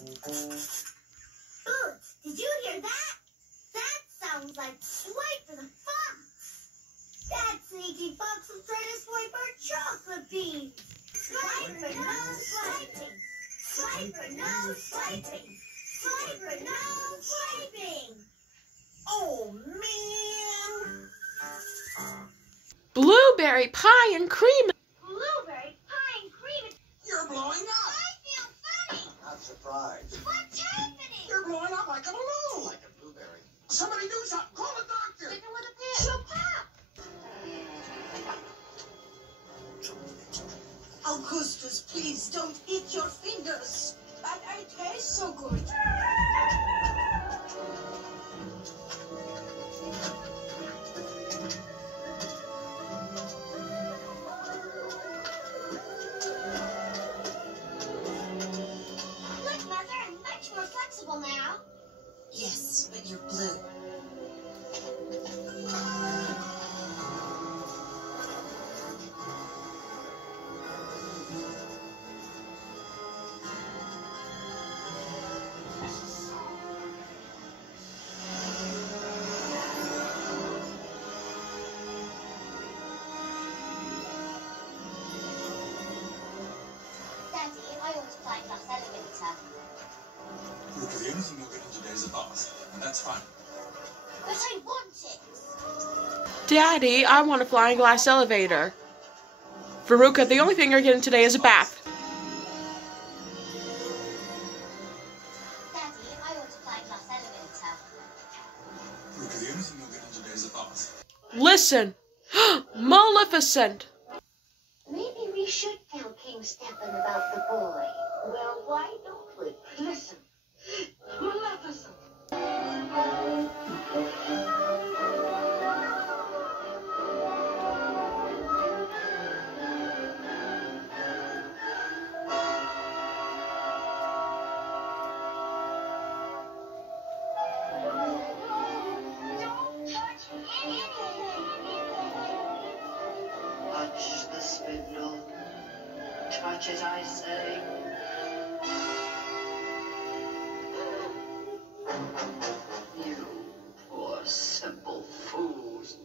Boots, did you hear that? That sounds like Swiper the fox. That sneaky fox was trying to swipe our chocolate beans. Swiper, no swiping. Swiper, no swiping. Swiper, no swiping. Oh, man. Blueberry pie and cream. Blueberry pie and cream. You're blowing up. I feel funny. Not surprised. What's happening? You're blowing up like a balloon. Like a blueberry. Somebody do something. Call the doctor. Stick it with a pin. She'll pop. Augustus, please don't eat your fingers. And it tastes so good. Look, Mother, I'm much more flexible now. Yes, but you're blue. Daddy, I want to fly glass elevator. Look, the only thing you'll get in today is a bath, and that's fine. But I want it. Daddy, I want a flying glass elevator. Veruca, the only thing you're getting today is a bath. Daddy, I want to fly glass elevator. Look, the only thing you'll get in today is a bath. Listen. Maleficent. Maybe we should tell King Stefan about the boy. Well, why don't we? Listen. Maleficent. Don't touch anything. Touch the spindle. Touch it, I say. You poor simple fools.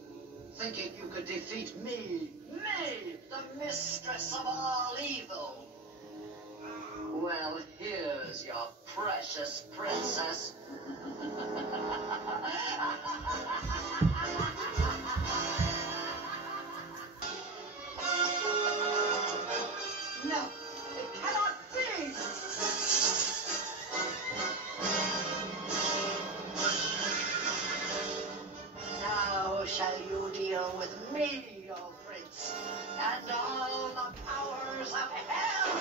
Thinking you could defeat me, the mistress of all evil. Well, here's your precious princess. No, it cannot be! Now shall you deal with me, O prince, and all the powers of hell!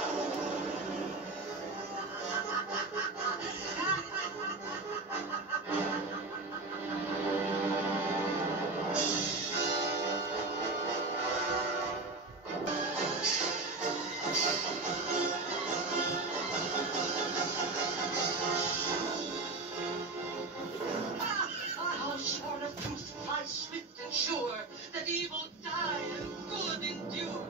How short of truth flies swift and sure, that evil die and good endure.